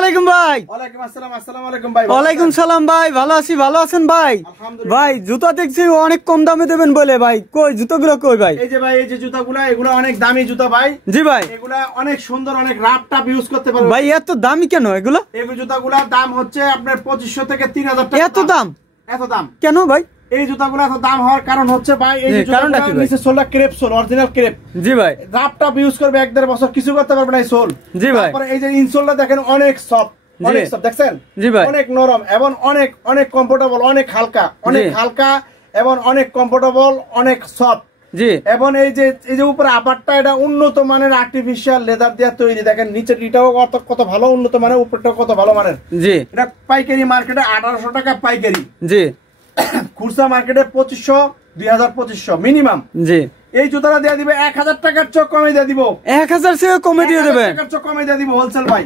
আলাইকুম ভাই। ওয়ালাইকুম আসসালাম। আসসালামু আলাইকুম ভাই। ওয়ালাইকুম সালাম ভাই, ভালো আছি, ভালো আছেন ভাই? ভাই জুতা দেখছি অনেক কম দামে দেবেন বলে ভাই, কই জুতোগুলো কই ভাই? এই যে ভাই, এই যে জুতাগুলা, এগুলা অনেক দামি জুতা ভাই। জি ভাই, এগুলা অনেক সুন্দর, অনেক রাফ টাপ ইউজ করতে পারবেন ভাই। এত দামি কেন এগুলো? এই জুতাগুলার দাম হচ্ছে আপনার 2500 থেকে 3000 টাকা। এত দাম? এত দাম কেন ভাই? এই জুতাগুলো এত দাম হওয়ার কারণ হচ্ছে ভাই, এই যে কারণটা কি ভাই? নিচে সোলটা ক্রেপ সোল, অরিজিনাল ক্রেপ। জি ভাই, রাফ টাপ ইউজ করবে 1-1.5 বছর, কিছু করতে পারবে না এই সোল। জি ভাই। তারপরে এই যে ইনসোলটা দেখেন অনেক সফট, অনেক সফট দেখছেন? জি ভাই, অনেক নরম এবং অনেক অনেক কমফোর্টেবল, অনেক হালকা, অনেক হালকা এবং অনেক কমফোর্টেবল, অনেক সফট। জি। এবং এই যে উপরে আপারটা, এটা উন্নত মানের আর্টিফিশিয়াল লেদার দিয়ে তৈরি। দেখেন নিচের এটাও কত ভালো উন্নত মানের, উপরটাও কত ভালো মানের। জি। এটা পাইকারি মার্কেটে 1800 টাকা পাইকারি। জি। খুচরা মার্কেটে 2500, 2000-2500 মিনিমাম। জি। এই জুতাটা দিয়ে দিবে 1000 টাকার চোখ কমে দিয়ে দিব। 1000 টাকা কমে দিয়ে দেবেন? 1000 টাকার চোখ কমে দিয়ে দিব হোলসেল ভাই।